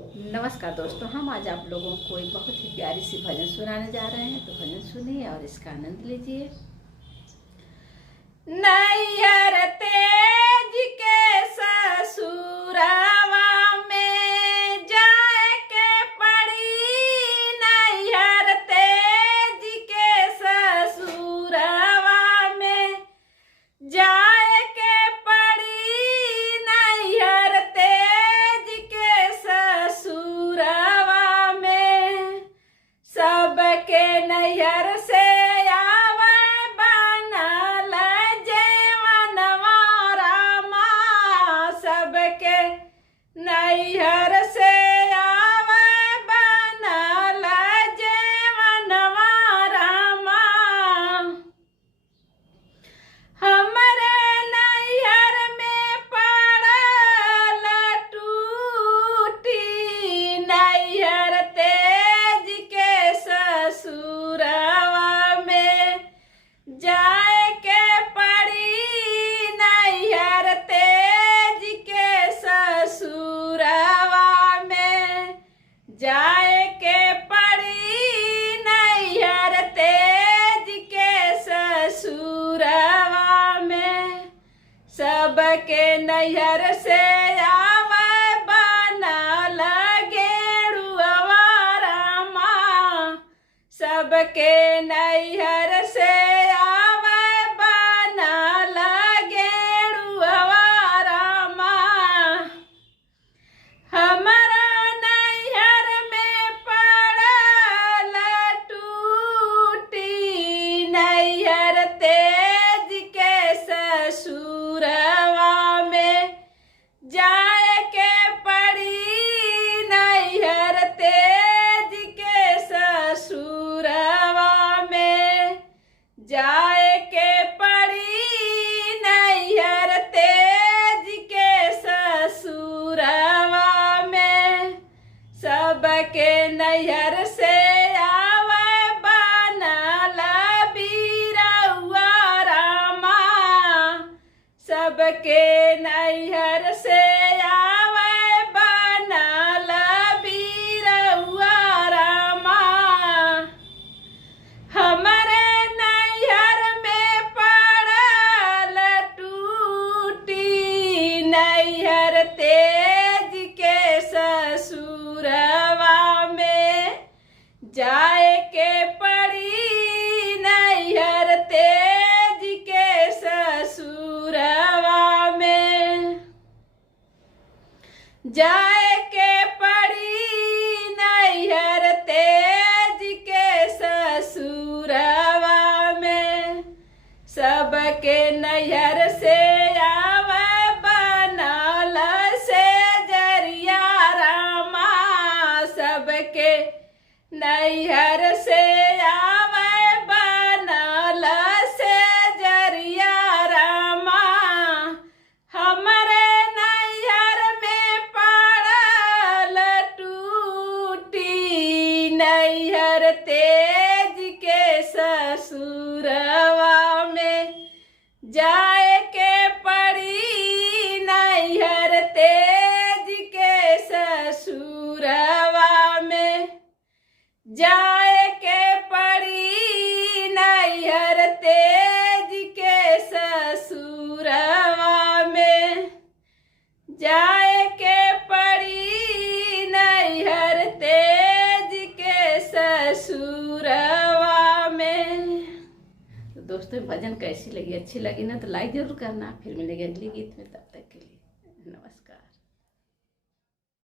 नमस्कार दोस्तों, हम आज आप लोगों को एक बहुत ही प्यारी सी भजन सुनाने जा रहे हैं। तो भजन सुनिए और इसका आनंद लीजिए। नैहर तेज के ससुरवा में जाए के पड़ी, नैहर तेज के ससुरवा में जाए के पड़ी, नैहर तेज के ससुरवा में सबके नैहर से नैहर से आवे बनल जेवनवा रामा। हमरे नैहर में पड़ल टूटी, नैहर तेज के ससुरवा में जाए के पड़ी, नैहर तेज के ससुरवा में जाए के पड़ी, नैहर तेज के ससुरवा में सबके नैहर से आवे बनल गेरुआ रामा। सबके नैहर से जाए के पड़ी, नैहर तेज के ससुरवा में सबके नैहर से आवे बनल बीरउआ रामा। सबके नैहर से आवे बनल बीरउआ रामा। हमरे नैहर तेज के ससुरवा में जाए के पड़ी, नैहर तेज के ससुरवा में जाए के पड़ी, नैहर तेज के ससुरवा में सबके नैहर से नैहर से आवे बनल से जरिया रामा। हमरे नैहर में पड़ल टूटी, नैहर तेज के ससुरवा में जाए के पड़ी, नैहर तेज के ससुरवा में जाए के पड़ी, नैहर तेज के ससुरवा में जाए के पड़ी, नैहर तेज के ससुरवा में। तो दोस्तों, भजन कैसी लगी? अच्छी लगी ना तो लाइक जरूर करना। फिर मिलेंगे अगले गीत में, तब तक के लिए नमस्कार।